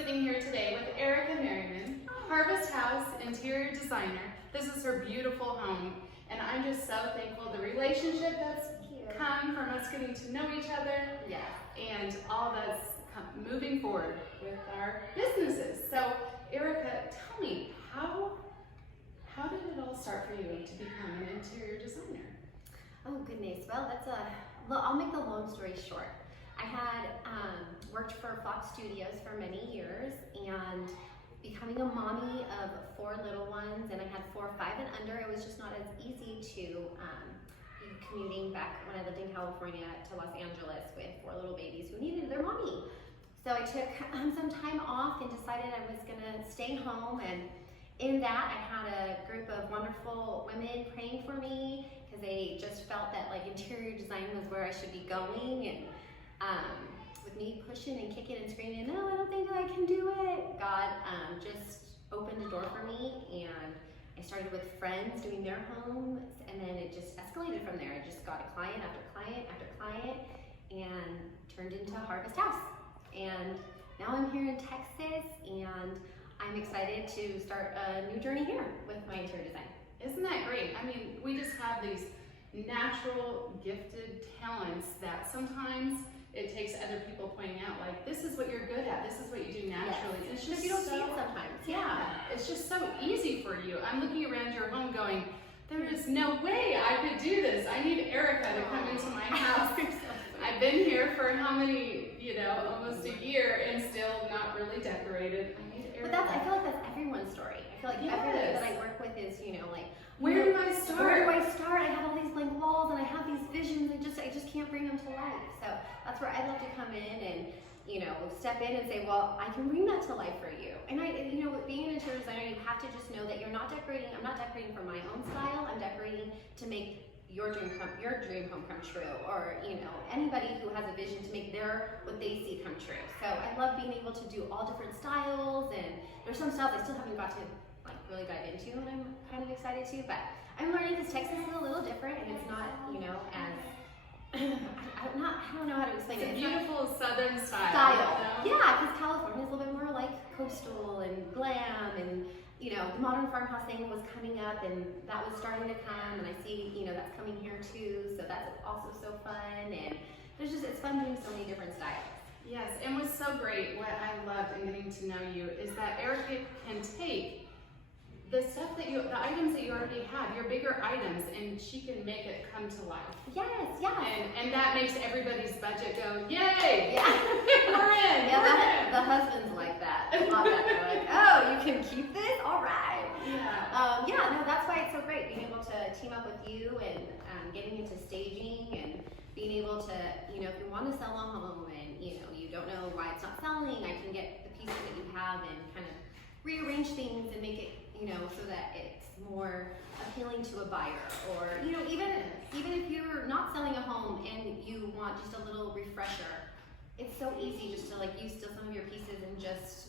Sitting here today with Erica Merriman, Harvest House interior designer. This is her beautiful home, and I'm just so thankful the relationship that's come from us getting to know each other, and all that's moving forward with our businesses. So, Erica, tell me, how did it all start for you to become an interior designer? Oh goodness, well, I'll make the long story short. I had worked for Fox Studios for many years, and becoming a mommy of 4 little ones, and I had 4, 5 and under, it was just not as easy to be commuting back when I lived in California to Los Angeles with 4 little babies who needed their mommy. So I took some time off and decided I was gonna stay home, and in that I had a group of wonderful women praying for me because they just felt that like interior design was where I should be going, and with me pushing and kicking and screaming, no, I don't think that I can do it, God just opened a door for me, and I started with friends doing their homes, and then it just escalated from there. I just got a client after client after client and turned into Harvest House. And now I'm here in Texas, and I'm excited to start a new journey here with my interior design. Isn't that great? I mean, we just have these natural, gifted talents that sometimes it takes other people pointing out, like, this is what you're good at, this is what you do naturally. Yes. It's just you don't so, see it sometimes. Yeah, it's just so easy for you. I'm looking around your home going, there is no way I could do this. I need Erica to come into my house. I've been here for how many, almost a year, and still not really decorated. I need Erica. But I feel like that's everyone's story. I feel like everybody that I work with is, where do I start? Where do I start? I have all these blank walls, and I have these visions, I just can't bring them to life. So that's where I'd love to come in and, step in and say, well, I can bring that to life for you. And being an interior designer, you have to just know that you're not decorating, I'm not decorating for my own style, I'm decorating to make your dream home come true, or anybody who has a vision to make what they see come true. So I love being able to do all different styles, and there's some styles I still haven't got to really dive into, and I'm kind of excited to, but I'm learning because Texas is a little different, and it's not as I don't know how to explain it. It's a beautiful southern style. Yeah, because California is a little bit more like coastal and glam, and the modern farmhouse thing was coming up, and that was starting to come, and I see that's coming here too, so that's also so fun, and it's fun doing so many different styles. Yes, and what's so great, what I loved in getting to know you, is that Erica can take the stuff the items that you already have, your bigger items, and she can make it come to life. Yes. And that makes everybody's budget go, yay! Yeah. We're in! Yeah, the husbands like that. I love that. They're like, oh, you can keep this? All right. Yeah. That's why it's so great being able to team up with you, and getting into staging, and being able to, if you want to sell a home and you don't know why it's not selling, I can get the pieces that you have and kind of rearrange things and make it so that it's more appealing to a buyer, or even if you're not selling a home and you want just a little refresher, it's so easy just to use still some of your pieces and just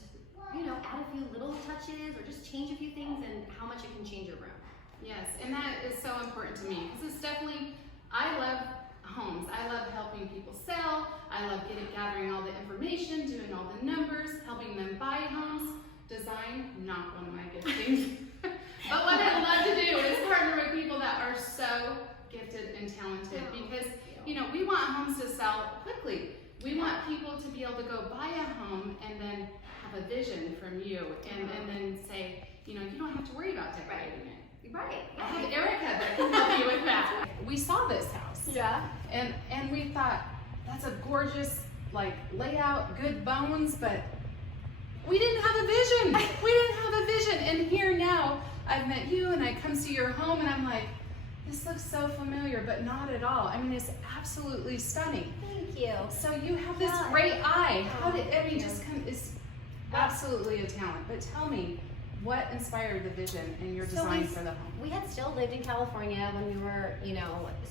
add a few little touches, or just change a few things, and how much it can change your room. Yes, and that is so important to me, because it's definitely, I love homes. I love helping people sell. I love gathering all the information, doing all the numbers, helping them buy homes. Design, not one of my giftings. But what I love to do is partner with people that are so gifted and talented, because we want homes to sell quickly. We want people to be able to go buy a home and then have a vision from you, and then say, you don't have to worry about decorating it. Right. I have Erica that can help you with that. We saw this house. Yeah. And we thought, that's a gorgeous layout, good bones, but we didn't have a vision. We didn't have a vision. And here now, I've met you, and I come see your home, and I'm like, this looks so familiar, but not at all. I mean, it's absolutely stunning. Thank you. So you have this great eye. It's absolutely a talent. But tell me, what inspired the vision in your design for the home? We had still lived in California when we were,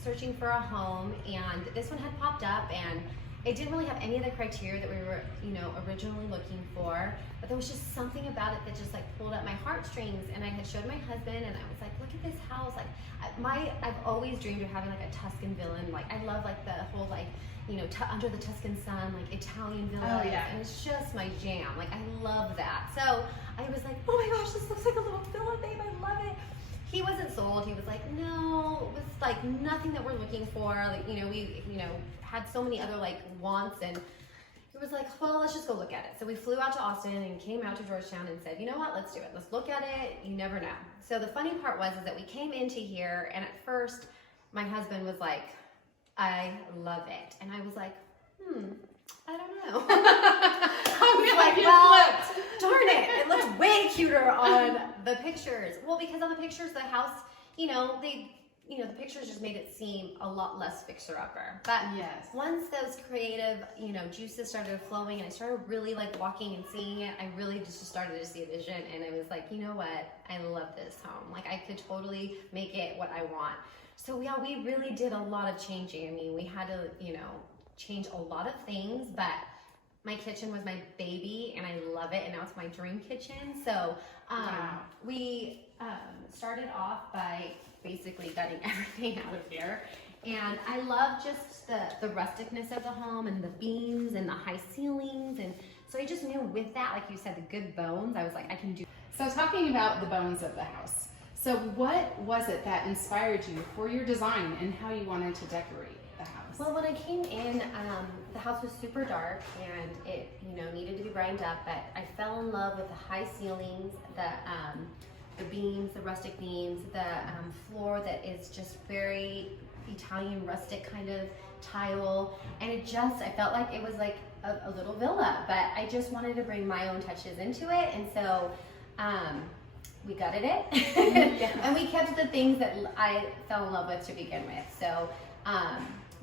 searching for a home, and this one had popped up, and it didn't really have any of the criteria that we were, you know, originally looking for, but there was just something about it that just like pulled at my heartstrings. And I had showed my husband, and I was like, look at this house. Like, I've always dreamed of having like a Tuscan villa, and like I love like the whole like, you know, under the Tuscan sun, like Italian villas, and it's just my jam. Like I love that. So I was like, oh my gosh, this looks like a little villa, babe. I love it. He wasn't sold. He was like, no, it was like nothing that we're looking for. Like, you know, we, you know, had so many other like wants, and it was like, well, let's just go look at it. So we flew out to Austin and came out to Georgetown and said, you know what, let's do it. Let's look at it. You never know. So the funny part was is that we came into here, and at first my husband was like, I love it. And I was like, I don't know. I was like, well, darn it looks way cuter on the pictures. Well, because on the pictures, the house, you know, the pictures just made it seem a lot less fixer-upper. But once those creative, you know, juices started flowing, and I started really like walking and seeing it, I really just started to see a vision, and I was like, you know what? I love this home. Like, I could totally make it what I want. So yeah, we really did a lot of changing. I mean, we had to, you know, change a lot of things, but my kitchen was my baby, and I love it, and now it's my dream kitchen. So we started off by basically gutting everything out of here, and I love just the rusticness of the home, and the beams and the high ceilings, and so I just knew with that, like you said, the good bones, I was like, I can do. So talking about the bones of the house, so what was it that inspired you for your design and how you wanted to decorate the house? Well, when I came in, the house was super dark, and it, you know, needed to be brightened up, but I fell in love with the high ceilings, the beams, the rustic beams, the floor that is just very Italian rustic kind of tile, and it just, I felt like it was like a little villa, but I just wanted to bring my own touches into it, and so we gutted it, and we kept the things that I fell in love with to begin with. So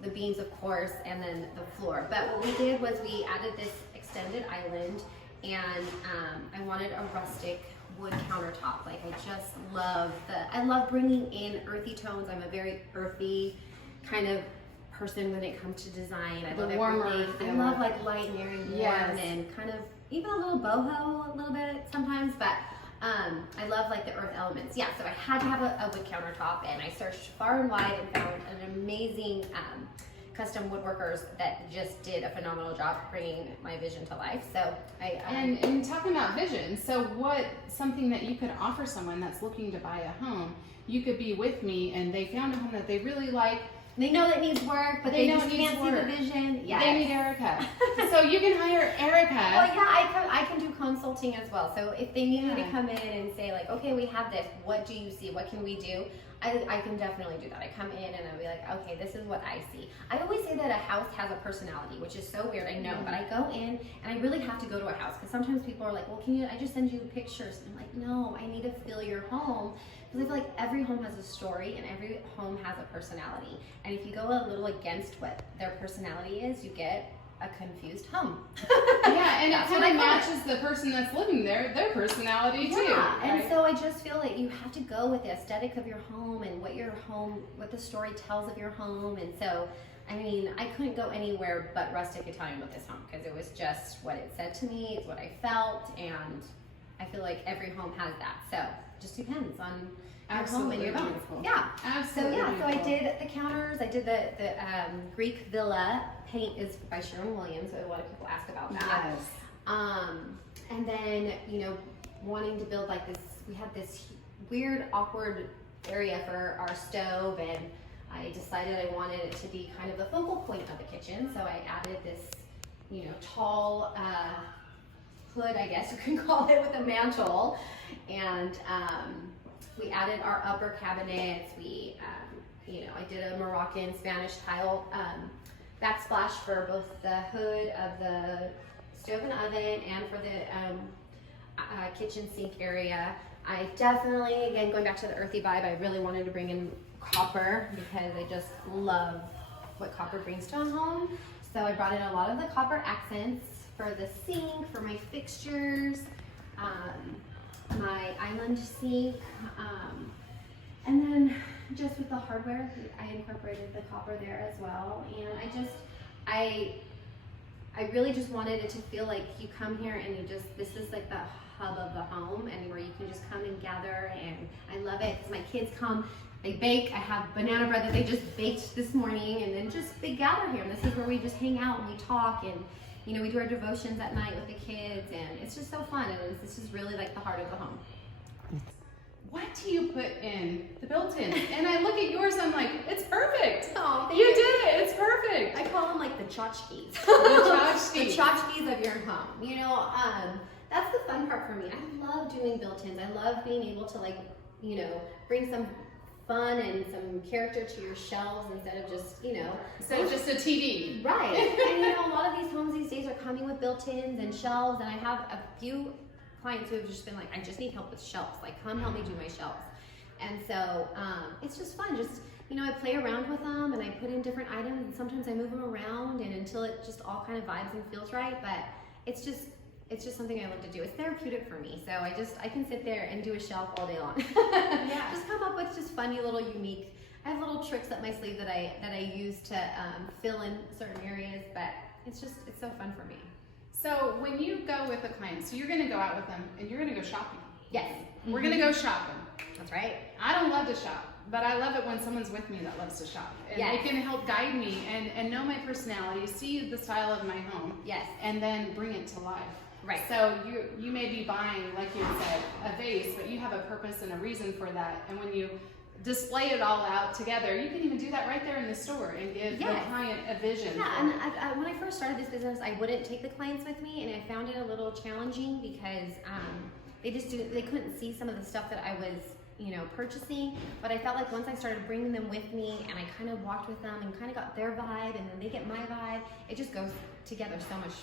the beams, of course, and then the floor. But what we did was we added this extended island, and I wanted a rustic wood countertop. Like, I just love I love bringing in earthy tones. I'm a very earthy kind of person when it comes to design. I love everything. I love like light and airy, warm, and kind of even a little boho a little bit sometimes, but I love like the earth elements. Yeah, so I had to have a wood countertop, and I searched far and wide and found an amazing custom woodworkers that just did a phenomenal job bringing my vision to life. So and talking about vision, so something that you could offer someone that's looking to buy a home, you could be with me and they found a home that they really like. They know it needs work, but they just can't see the vision. Yeah, they need Erica. So you can hire Erica. Well, yeah, I can do consulting as well. So if they need me to come in and say like, okay, we have this, what do you see? What can we do? I can definitely do that. I come in and I'll be like, okay, this is what I see. I always say that a house has a personality, which is so weird, I know, but I go in and I really have to go to a house, because sometimes people are like, well, I just send you pictures? And I'm like, no, I need to feel your home. Because I feel like every home has a story, and every home has a personality. And if you go a little against what their personality is, you get a confused home. Yeah, and it kind of matches the person that's living there, their personality too. Yeah, and so I just feel like you have to go with the aesthetic of your home and what the story tells of your home. And so, I mean, I couldn't go anywhere but rustic Italian with this home, because it was just what it said to me, it's what I felt, and I feel like every home has that. So it just depends on your home and your bones. Yeah, absolutely. So yeah, so I did the counters. I did the Greek villa. Paint is by Sherwin-Williams, so a lot of people ask about that. Yes. And then, you know, wanting to build like this, we had this weird, awkward area for our stove, and I decided I wanted it to be kind of the focal point of the kitchen. So I added this, you know, tall hood, I guess you can call it, with a mantle, and we added our upper cabinets. We, you know, I did a Moroccan Spanish tile backsplash for both the hood of the stove and oven, and for the kitchen sink area. I definitely, again, going back to the earthy vibe, I really wanted to bring in copper, because I just love what copper brings to a home. So I brought in a lot of the copper accents for the sink, for my fixtures, my island sink, and then just with the hardware, I incorporated the copper there as well. And I really just wanted it to feel like you come here and this is like the hub of the home, and where you can just come and gather. And I love it because my kids come, they bake. I have banana bread that they just baked this morning, and then they gather here. And this is where we just hang out and we talk, and we do our devotions at night with the kids, and it's just so fun. And this is really like the heart of the home. What do you put in the built-ins? And I look at yours, I'm like, it's perfect. Oh, thank You you. did it, it's perfect. I call them like the tchotchkes. The tchotchkes. The tchotchkes of your home. That's the fun part for me. I love doing built-ins. I love being able to bring some fun and some character to your shelves instead of just, So just a TV. Right. And a lot of these homes these days are coming with built-ins and shelves, and I have a few clients who have just been like, I just need help with shelves. Like, come help me do my shelves. And so it's just fun. Just, I play around with them, and I put in different items, and sometimes I move them around, and until it just all kind of vibes and feels right. But it's just something I love to do. It's therapeutic for me. So I can sit there and do a shelf all day long. Yeah. Just come up with just funny little unique. I have little tricks up my sleeve that I use to fill in certain areas, but it's so fun for me. So when you go with a client, so you're gonna go out with them and you're gonna go shopping. Yes. We're gonna go shopping. That's right. I don't love to shop, but I love it when someone's with me that loves to shop. And Yes. they can help guide me and know my personality, see the style of my home, Yes. and then bring it to life. Right. So you may be buying, like you had said, a vase, but you have a purpose and a reason for that. And when you display it all out together, you can even do that right there in the store and give the Yes. client a vision. Yeah, and when I first started this business, I wouldn't take the clients with me, and I found it a little challenging because they couldn't see some of the stuff that I was purchasing. But I felt like once I started bringing them with me, and I kind of walked with them and kind of got their vibe, and then they get my vibe, it just goes together so much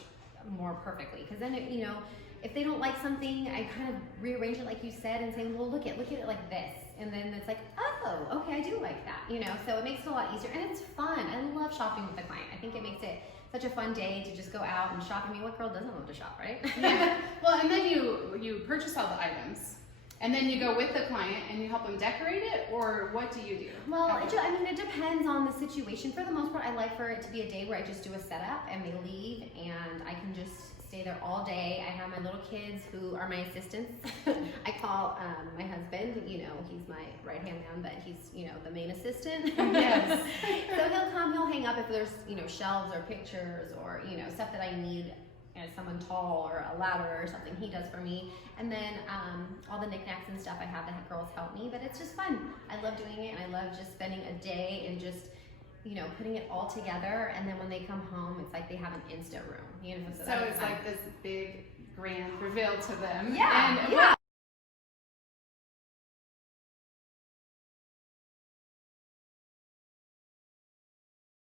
more perfectly. Because then if they don't like something, I kind of rearrange it like you said and say, well, look at it like this. And then it's like, oh, okay, I do like that, so it makes it a lot easier, and it's fun. I love shopping with the client. I think it makes it such a fun day to just go out and shop. I mean, what girl doesn't love to shop, right? Yeah. Well, and then you purchase all the items, and then you go with the client and you help them decorate it, or what do you do? Well, it depends on the situation. For the most part, I like for it to be a day where I just do a setup and they leave, and I can just stay there all day. I have my little kids who are my assistants. I call my husband, he's my right-hand man, but he's, the main assistant. Yes. So he'll hang up if there's, shelves or pictures or, stuff that I need, someone tall or a ladder or something he does for me. And then all the knickknacks and stuff I have, the girls help me, but it's just fun. I love doing it, and I love just spending a day and just putting it all together, and then when they come home, it's like they have an Insta room. So it's like this big grand reveal to them. Yeah, And yeah.